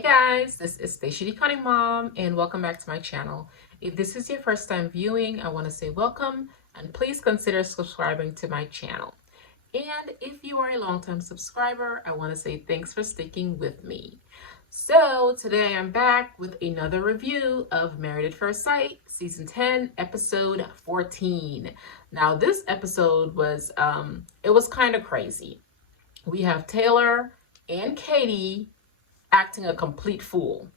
Hey guys, this is the Cunning Mom and welcome back to my channel. If this is your first time viewing, I want to say welcome and please consider subscribing to my channel. And if you are a long-time subscriber, I want to say thanks for sticking with me. So today I'm back with another review of Married at First Sight, Season 10, Episode 14. Now this episode was, it was kind of crazy. We have Taylor and Katie acting a complete fool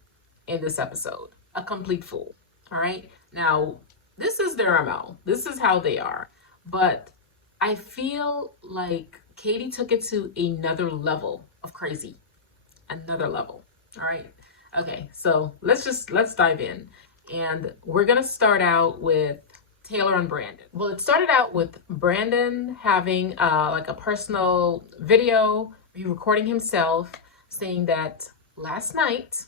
in this episode. A complete fool. All right. Now, this is their MO. This is how they are. But I feel like Katie took it to another level of crazy. Another level. All right. Okay. So let's dive in. And we're going to start out with Taylor and Brandon. Well, it started out with Brandon having like a personal video, recording himself saying that last night,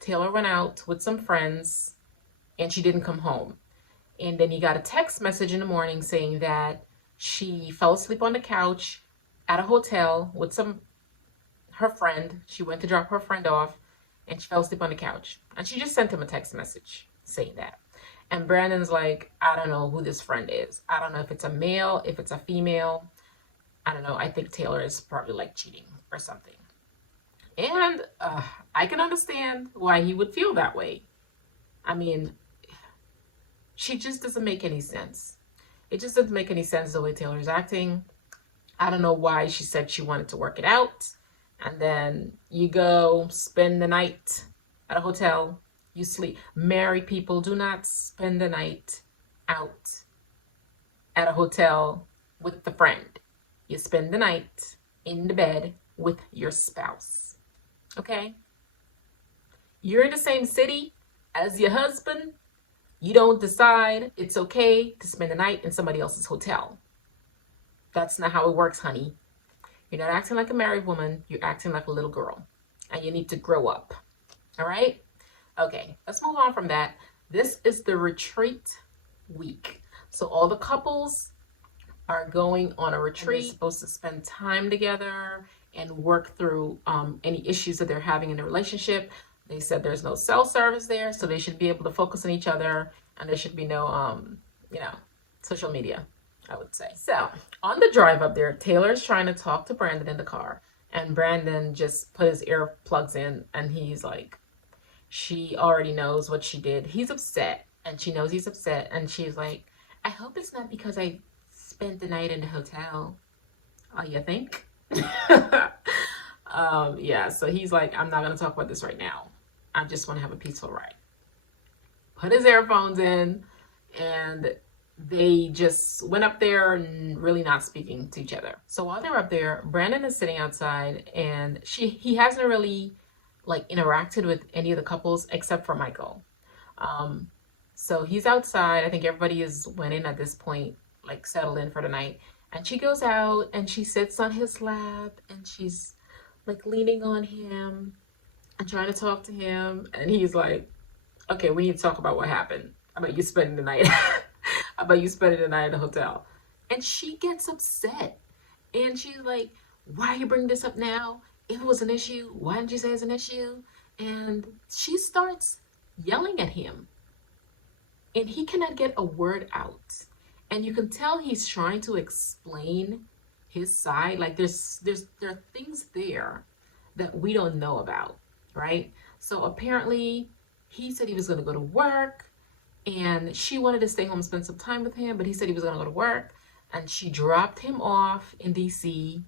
Taylor went out with some friends and she didn't come home. And then he got a text message in the morning saying that she fell asleep on the couch at a hotel with her friend. She went to drop her friend off and she fell asleep on the couch. And she just sent him a text message saying that. And Brandon's like, I don't know who this friend is. I don't know if it's a male, if it's a female. I don't know. I think Taylor is probably like cheating or something. And I can understand why he would feel that way. I mean, she just doesn't make any sense. It just doesn't make any sense the way Taylor's acting. I don't know why she said she wanted to work it out. And then you go spend the night at a hotel. You sleep. Married people do not spend the night out at a hotel with the friend. You spend the night in the bed with your spouse. Okay? You're in the same city as your husband. You don't decide it's okay to spend the night in somebody else's hotel. That's not how it works, honey. You're not acting like a married woman. You're acting like a little girl. And you need to grow up. All right? Okay, let's move on from that. This is the retreat week. So all the couples are going on a retreat. They're supposed to spend time together and work through any issues that they're having in the relationship. They said there's no cell service there, so they should be able to focus on each other, and there should be no, social media, I would say. So on the drive up there, Taylor's trying to talk to Brandon in the car, and Brandon just put his earplugs in, and he's like, she already knows what she did. He's upset, and she knows he's upset, and she's like, I hope it's not because I spent the night in the hotel. Oh, you think? Yeah, so he's like, I'm not going to talk about this right now. I just want to have a peaceful ride. Put his earphones in, and they just went up there and really not speaking to each other. So while they're up there, Brandon is sitting outside, and he hasn't really like interacted with any of the couples except for Michael. So he's outside. I think everybody is went in at this point, like settled in for the night. And she goes out and she sits on his lap and she's like leaning on him and trying to talk to him. And he's like, okay, we need to talk about what happened. How about you spending the night? How about you spending the night at the hotel? And she gets upset. And she's like, why are you bringing this up now? If it was an issue, why didn't you say it's an issue? And she starts yelling at him. And he cannot get a word out. And you can tell he's trying to explain his side. Like there are things there that we don't know about, right? So apparently he said he was going to go to work and she wanted to stay home and spend some time with him, but he said he was going to go to work, and she dropped him off in DC.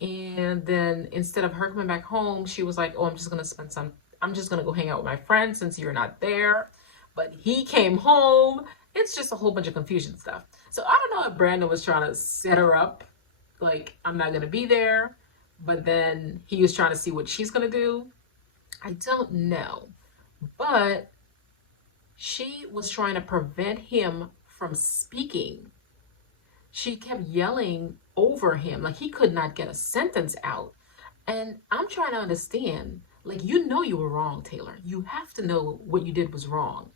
And then instead of her coming back home, she was like, oh, I'm just going to go hang out with my friends since you're not there. But he came home. It's just a whole bunch of confusion stuff. So I don't know if Brandon was trying to set her up, like, I'm not going to be there, but then he was trying to see what she's going to do. I don't know. But she was trying to prevent him from speaking. She kept yelling over him, like he could not get a sentence out. And I'm trying to understand, like, you know you were wrong, Taylor. You have to know what you did was wrong.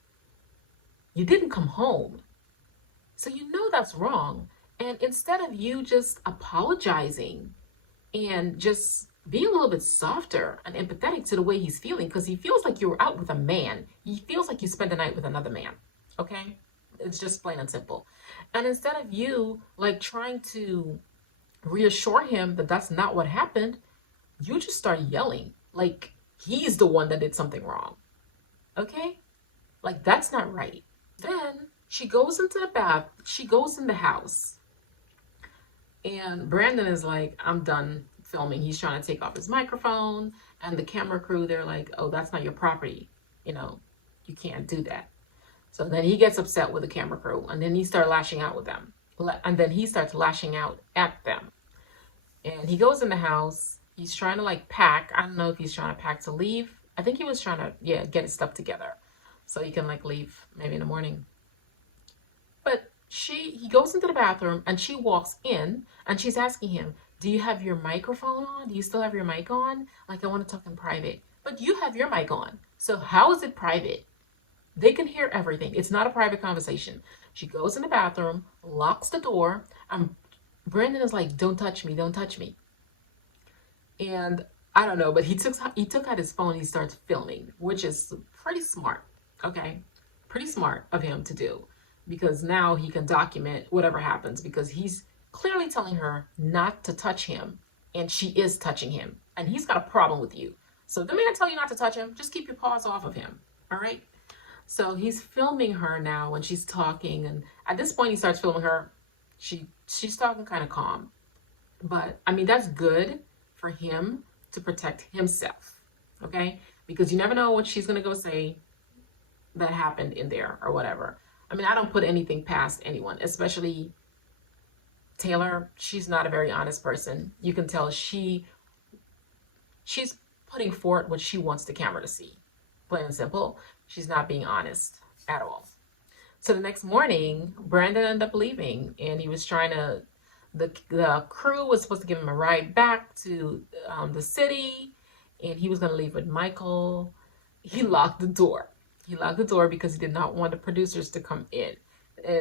You didn't come home. So you know that's wrong. And instead of you just apologizing and just be a little bit softer and empathetic to the way he's feeling, because he feels like you're out with a man. He feels like you spent the night with another man. Okay? It's just plain and simple. And instead of you like trying to reassure him that that's not what happened, you just start yelling like he's the one that did something wrong. Okay? Like that's not right. Then she goes into the she goes in the house, and Brandon is like, I'm done filming. He's trying to take off his microphone, and the camera crew, they're like, oh, that's not your property. You know, you can't do that. So then he gets upset with the camera crew, and then he starts lashing out with them. And then he starts lashing out at them. And he goes in the house. He's trying to like pack. I don't know if he's trying to pack to leave. I think he was trying to, yeah, get his stuff together so he can like leave maybe in the morning. But he goes into the bathroom and she walks in and she's asking him, do you have your microphone on? Do you still have your mic on? Like, I want to talk in private. But you have your mic on. So how is it private? They can hear everything. It's not a private conversation. She goes in the bathroom, locks the door, and Brandon is like, don't touch me, don't touch me. And I don't know, but he took out his phone and he starts filming, which is pretty smart. Okay? Pretty smart of him to do, because now he can document whatever happens, because he's clearly telling her not to touch him, and she is touching him, and he's got a problem with you. So the man tell you not to touch him, just keep your paws off of him. All right? So he's filming her now when she's talking, and at this point he starts filming her. She's talking kind of calm. But I mean, that's good for him to protect himself. Okay? Because you never know what she's gonna go say that happened in there or whatever. I mean, I don't put anything past anyone, especially Taylor. She's not a very honest person. You can tell she's putting forth what she wants the camera to see. Plain and simple. She's not being honest at all. So the next morning, Brandon ended up leaving, and he was trying to, the crew was supposed to give him a ride back to the city, and he was going to leave with Michael. He locked the door. He locked the door because he did not want the producers to come in.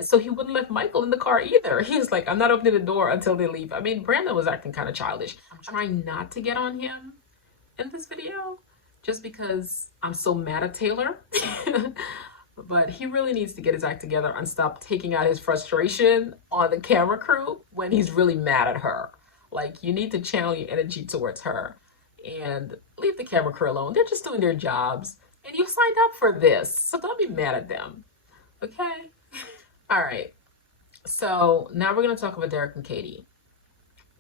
So he wouldn't let Michael in the car either. He was like, I'm not opening the door until they leave. I mean, Brandon was acting kind of childish. I'm trying not to get on him in this video just because I'm so mad at Taylor. But he really needs to get his act together and stop taking out his frustration on the camera crew when he's really mad at her. Like, you need to channel your energy towards her and leave the camera crew alone. They're just doing their jobs. And you signed up for this, so don't be mad at them. Okay? All right. So now we're going to talk about Derek and Katie.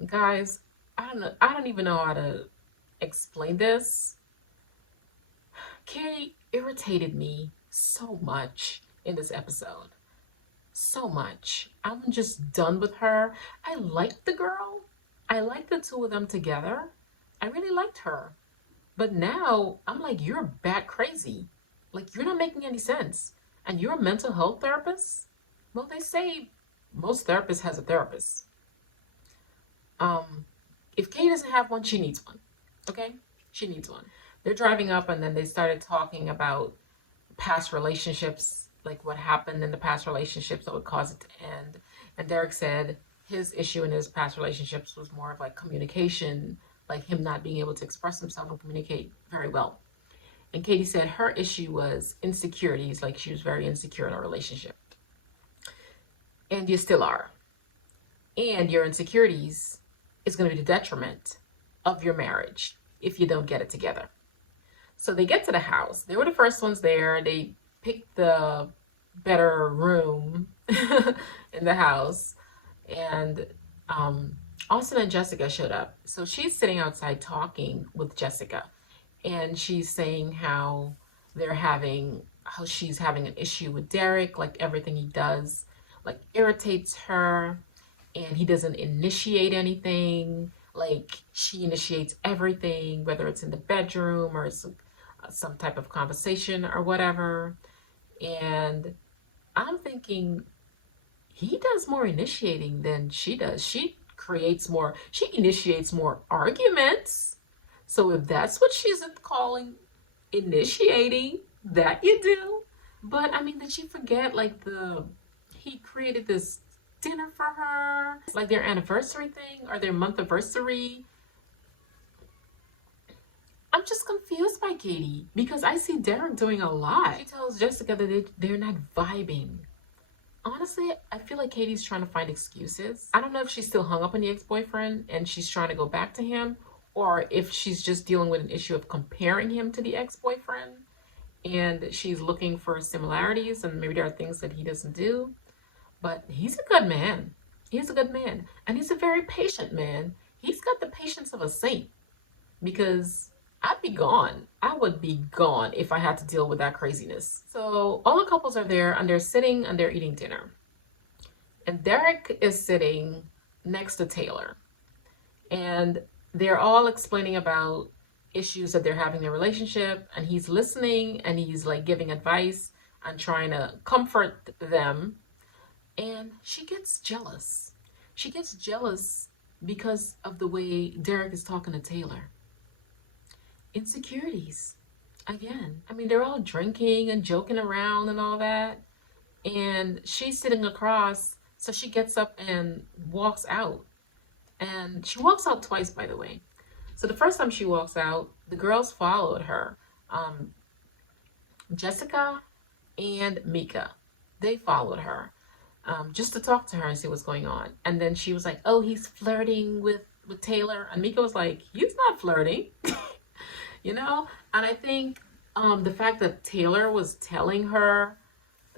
Guys, I don't even know how to explain this. Katie irritated me so much in this episode. So much. I'm just done with her. I liked the girl. I liked the two of them together. I really liked her. But now I'm like, you're bat crazy. Like, you're not making any sense. And you're a mental health therapist? Well, they say most therapists has a therapist. If Kay doesn't have one, she needs one. Okay? She needs one. They're driving up, and then they started talking about past relationships, like what happened in the past relationships that would cause it to end. And Derek said his issue in his past relationships was more of like communication, like him not being able to express himself and communicate very well. And Katie said her issue was insecurities, like she was very insecure in a relationship. And you still are. And your insecurities is going to be the detriment of your marriage if you don't get it together. So they get to the house. They were the first ones there. They picked the better room in the house. And Austin and Jessica showed up. So she's sitting outside talking with Jessica. And she's saying how she's having an issue with Derek. Like, everything he does, like, irritates her. And he doesn't initiate anything. Like, she initiates everything, whether it's in the bedroom or some type of conversation or whatever. And I'm thinking, he does more initiating than she does. She initiates more arguments. So if that's what she's calling initiating, that you do. But I mean, did she forget, like, he created this dinner for her, like their anniversary thing or their month anniversary? I'm just confused by Katie because I see Derek doing a lot. She tells Jessica that they're not vibing. Honestly, I feel like Katie's trying to find excuses. I don't know if she's still hung up on the ex-boyfriend and she's trying to go back to him, or if she's just dealing with an issue of comparing him to the ex-boyfriend and she's looking for similarities and maybe there are things that he doesn't do. But he's a good man. He's a good man. And he's a very patient man. He's got the patience of a saint because I'd be gone. I would be gone if I had to deal with that craziness. So all the couples are there and they're sitting and they're eating dinner. And Derek is sitting next to Taylor. And they're all explaining about issues that they're having in their relationship. And he's listening and he's like giving advice and trying to comfort them. And she gets jealous. She gets jealous because of the way Derek is talking to Taylor. Insecurities. Again, I mean, they're all drinking and joking around and all that. And she's sitting across, so she gets up and walks out. And she walks out twice, by the way. So the first time she walks out, the girls followed her. Jessica and Meka, they followed her just to talk to her and see what's going on. And then she was like, oh, he's flirting with Taylor. And Meka was like, he's not flirting. You know, and I think the fact that Taylor was telling her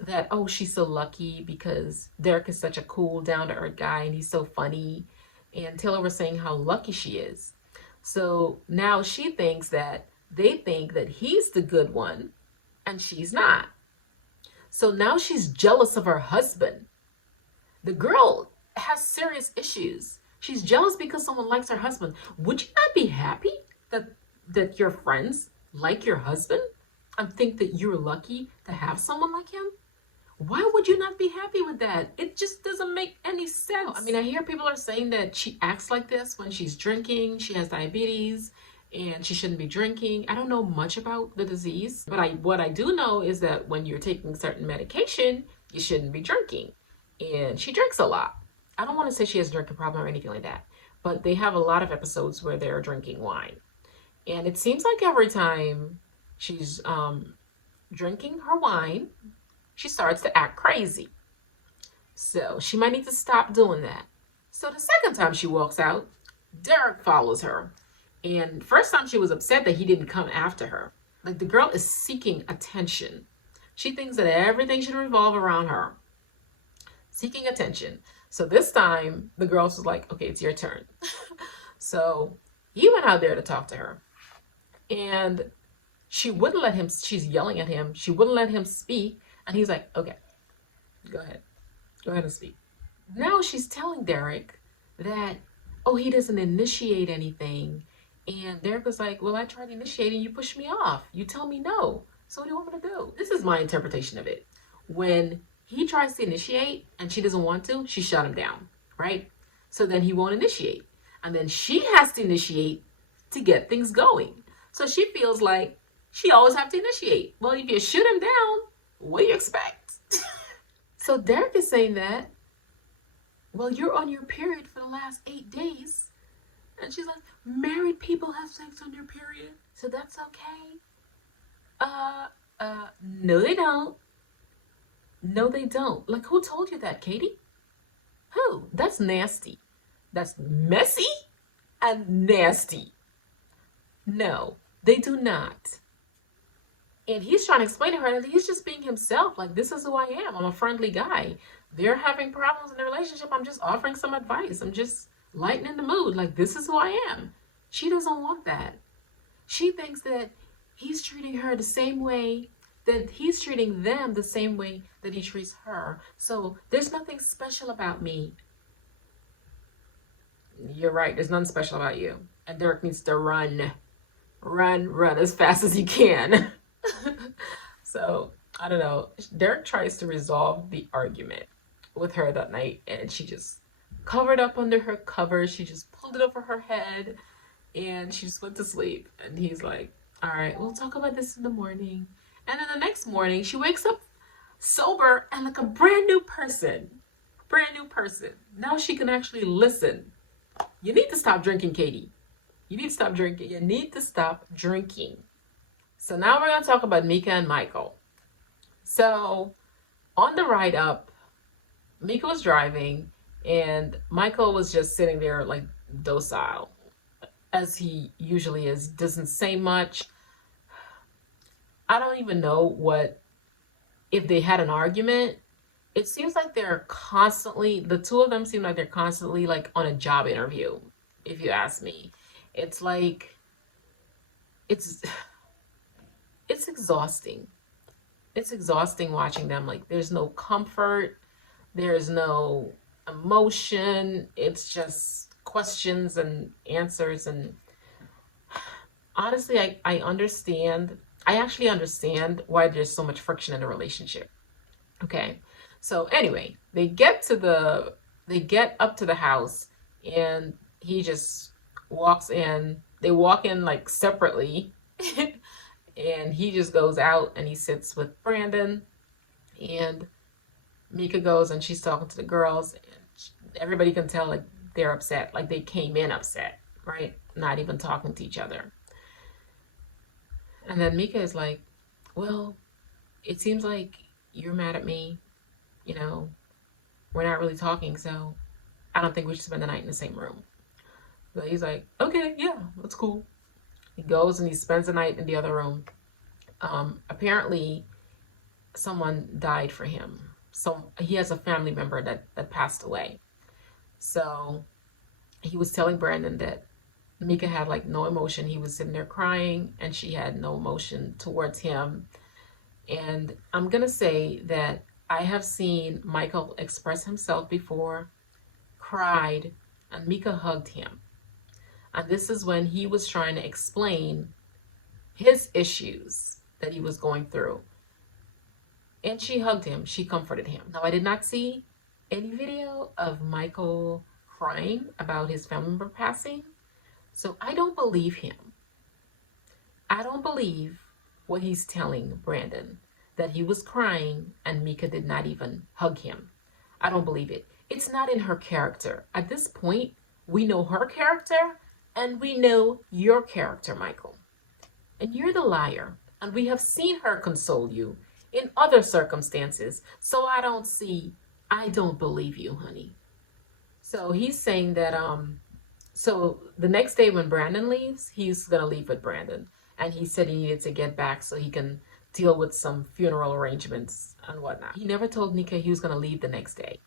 that, oh, she's so lucky because Derek is such a cool, down-to-earth guy and he's so funny. And Taylor was saying how lucky she is. So now she thinks that they think that he's the good one and she's not. So now she's jealous of her husband. The girl has serious issues. She's jealous because someone likes her husband. Would you not be happy that your friends like your husband and think that you're lucky to have someone like him? Why would you not be happy with that? It just doesn't make any sense. I mean, I hear people are saying that she acts like this when she's drinking, she has diabetes, and she shouldn't be drinking. I don't know much about the disease, but what I do know is that when you're taking certain medication, you shouldn't be drinking. And she drinks a lot. I don't want to say she has a drinking problem or anything like that, but they have a lot of episodes where they're drinking wine. And it seems like every time she's drinking her wine, she starts to act crazy. So she might need to stop doing that. So the second time she walks out, Derek follows her. And first time she was upset that he didn't come after her. Like, the girl is seeking attention. She thinks that everything should revolve around her. Seeking attention. So this time the girl was like, okay, it's your turn. So he went out there to talk to her. And she wouldn't let him, she's yelling at him. She wouldn't let him speak. And he's like, okay, go ahead. Go ahead and speak. Now she's telling Derek that, oh, he doesn't initiate anything. And Derek was like, well, I tried initiating, you pushed me off. You tell me no. So what do you want me to do? This is my interpretation of it. When he tries to initiate and she doesn't want to, she shut him down, right? So then he won't initiate. And then she has to initiate to get things going. So she feels like she always have to initiate. Well, if you shoot him down, what do you expect? So Derek is saying that, well, you're on your period for the last 8 days. And she's like, married people have sex on their period, so that's okay. No, they don't. No, they don't. Like, who told you that, Katie? Who? That's nasty. That's messy and nasty. No, they do not. And he's trying to explain to her that he's just being himself. Like, this is who I am. I'm a friendly guy. They're having problems in their relationship. I'm just offering some advice. I'm just lightening the mood. Like, this is who I am. She doesn't want that. She thinks that he's treating her the same way, that he's treating them the same way that he treats her. So there's nothing special about me. You're right. There's nothing special about you. And Derek needs to run as fast as he can. So I don't know. Derek tries to resolve the argument with her that night, and she just covered up under her covers. She just pulled it over her head and she just went to sleep. And he's like, all right, we'll talk about this in the morning. And then the next morning she wakes up sober and like a brand new person. Now she can actually listen. You need to stop drinking, Katie. You need to stop drinking. You need to stop drinking. So now we're going to talk about Meka and Michael. So on the ride up, Meka was driving and Michael was just sitting there like docile, as he usually is. Doesn't say much. I don't even know if they had an argument. It seems like the two of them seem like they're constantly like on a job interview, if you ask me. It's like, it's, it's exhausting. It's exhausting watching them. Like, there's no comfort, there's no emotion. It's just questions and answers. And honestly, I understand. I actually understand why there's so much friction in a relationship. Okay. So anyway, they get up to the house and he just walks in. They walk in like separately and he just goes out and he sits with Brandon, and Meka goes and she's talking to the girls, and everybody can tell like they're upset. Like they came in upset, right? Not even talking to each other. And then Meka is like, "Well, it seems like you're mad at me, you know, we're not really talking, so I don't think we should spend the night in the same room." So he's like, "Okay, yeah, that's cool." He goes and he spends the night in the other room. Apparently, someone died for him. So he has a family member that passed away. So he was telling Brandon that Meka had like no emotion. He was sitting there crying and she had no emotion towards him. And I'm going to say that I have seen Michael express himself before, cried, and Meka hugged him. And this is when he was trying to explain his issues that he was going through. And she hugged him. She comforted him. Now, I did not see any video of Michael crying about his family member passing. So I don't believe him. I don't believe what he's telling Brandon, that he was crying and Meka did not even hug him. I don't believe it. It's not in her character. At this point, we know her character and we know your character, Michael. And you're the liar. And we have seen her console you in other circumstances. So I don't believe you, honey. So he's saying that, so the next day when Brandon leaves, he's going to leave with Brandon. And he said he needed to get back so he can deal with some funeral arrangements and whatnot. He never told Meka he was going to leave the next day.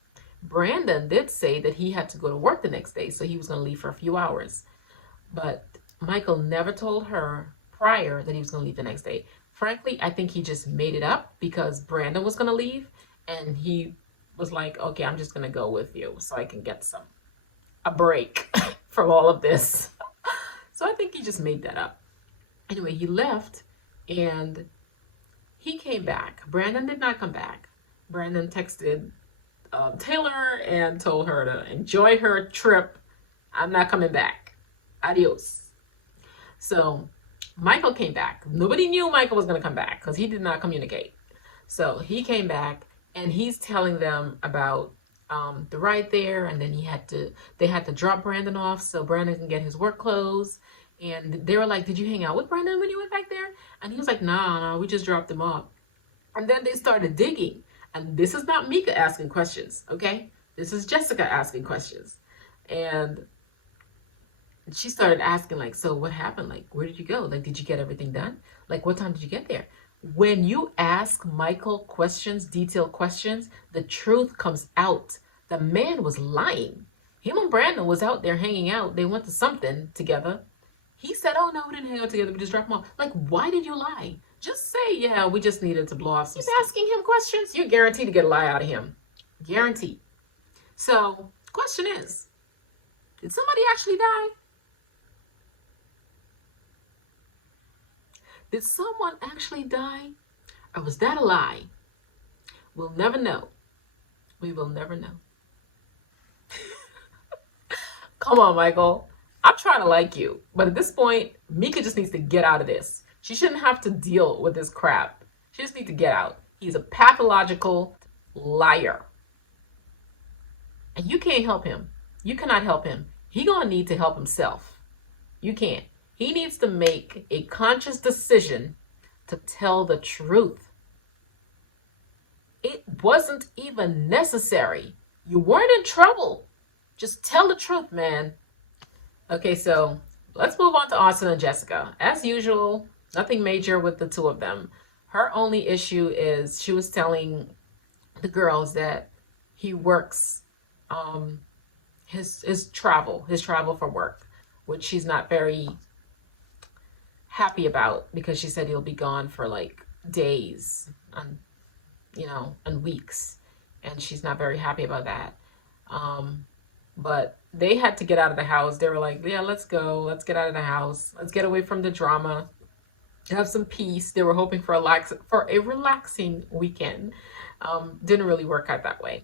Brandon did say that he had to go to work the next day, so he was going to leave for a few hours. But Michael never told her prior that he was going to leave the next day. Frankly, I think he just made it up because Brandon was going to leave and he was like, okay, I'm just going to go with you so I can get a break from all of this. So I think he just made that up. Anyway, he left and he came back. Brandon did not come back. Brandon texted Taylor and told her to enjoy her trip. I'm not coming back. Adios. So Michael came back. Nobody knew Michael was going to come back because he did not communicate. So he came back and he's telling them about the ride there, and then they had to drop Brandon off so Brandon can get his work clothes. And they were like, "Did you hang out with Brandon when you went back there?" And he was like, "No, we just dropped him off." And then they started digging. And this is not Meka asking questions, okay? This is Jessica asking questions. And she started asking, like, "So what happened? Like, where did you go? Like, did you get everything done? Like, what time did you get there?" When you ask Michael questions, detailed questions, the truth comes out. The man was lying. Him and Brandon was out there hanging out. They went to something together. He said, "Oh, no, we didn't hang out together. We just dropped him off." Like, why did you lie? Just say, "Yeah, we just needed to blow off some stuff." Asking him questions, you're guaranteed to get a lie out of him. Guaranteed. So, question is, did somebody actually die? Did someone actually die? Or was that a lie? We'll never know. We will never know. Come on, Michael. I'm trying to like you. But at this point, Meka just needs to get out of this. She shouldn't have to deal with this crap. She just needs to get out. He's a pathological liar. And you can't help him. You cannot help him. He gonna need to help himself. You can't. He needs to make a conscious decision to tell the truth. It wasn't even necessary. You weren't in trouble. Just tell the truth, man. Okay, so let's move on to Austin and Jessica. As usual, nothing major with the two of them. Her only issue is she was telling the girls that he works his travel for work, which she's not very happy about because she said he'll be gone for like days and and weeks, and she's not very happy about that. Um, but they had to get out of the house. They were like, "Yeah, let's go. Let's get out of the house. Let's get away from the drama. Have some peace." They were hoping for a relaxing weekend. Didn't really work out that way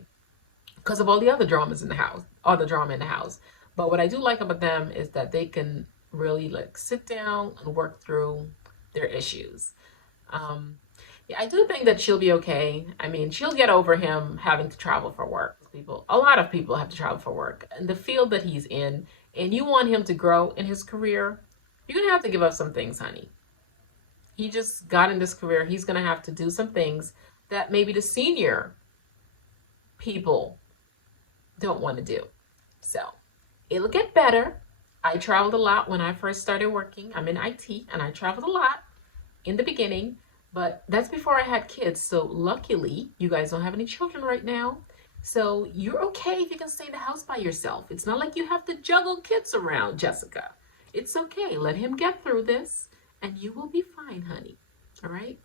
because of all the other dramas in the house, all the drama in the house. But what I do like about them is that they can really like sit down and work through their issues. Um, yeah, I do think that she'll be okay. I mean, she'll get over him having to travel for work. A lot of people have to travel for work, and the field that he's in, and you want him to grow in his career, you're gonna have to give up some things, honey. He just got in this career. He's gonna have to do some things that maybe the senior people don't want to do. So it'll get better. I traveled a lot when I first started working. I'm in IT and I traveled a lot in the beginning, but that's before I had kids. So luckily, you guys don't have any children right now. So you're okay if you can stay in the house by yourself. It's not like you have to juggle kids around, Jessica. It's okay. Let him get through this and you will be fine, honey. All right?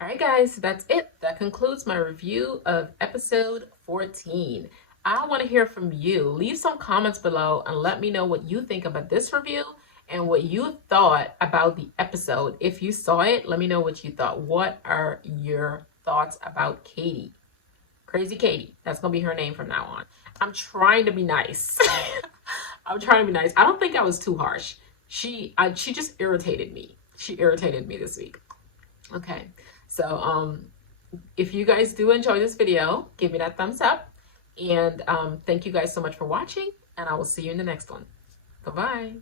All right, guys, that's it. That concludes my review of episode 14. I want to hear from you. Leave some comments below and let me know what you think about this review and what you thought about the episode. If you saw it, let me know what you thought. What are your thoughts about Katie? Crazy Katie. That's going to be her name from now on. I'm trying to be nice. I'm trying to be nice. I don't think I was too harsh. She just irritated me. She irritated me this week. Okay. So, if you guys do enjoy this video, give me that thumbs up. And thank you guys so much for watching. And I will see you in the next one. Bye-bye.